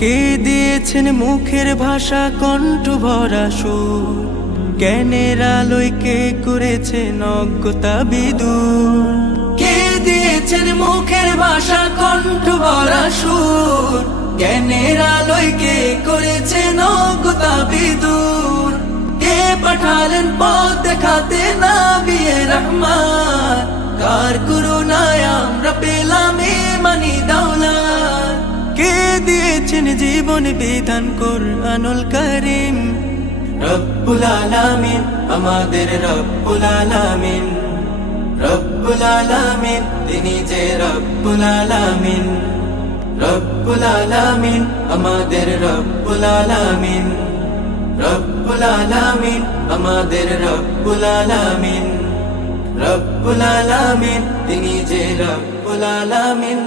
কে দিয়েছেন মুখের ভাষা কণ্ঠ ভরা সুর, জ্ঞানের আলোয় কে করেছেন অজ্ঞতা বিদূর। কে দিয়েছেন মুখের ভাষা কণ্ঠ ভরা সুর, জ্ঞানের আলোয় কে করেছেন অজ্ঞতা বিদূর। কে পাঠালেন পথ দেখাতে নবিয়ে রহমান, কার করুণায় আমরা পেলাম ইমানি দৌলত। কে দিয়েছেন জীবন বিধান কুরআনুল কারীম, রব্বুল আলামিন আমাদের রব্বুল আলামিন। রব্বুল আলামিন তিনি যে রব্বুল আলামিন, রব্বুল আলামিন আমাদের রব্বুল আলামিন। রব্বুল আলামিন আমাদের রব্বুল আলামিন, রব্বুল আলামিন তিনি যে রব্বুল আলামিন।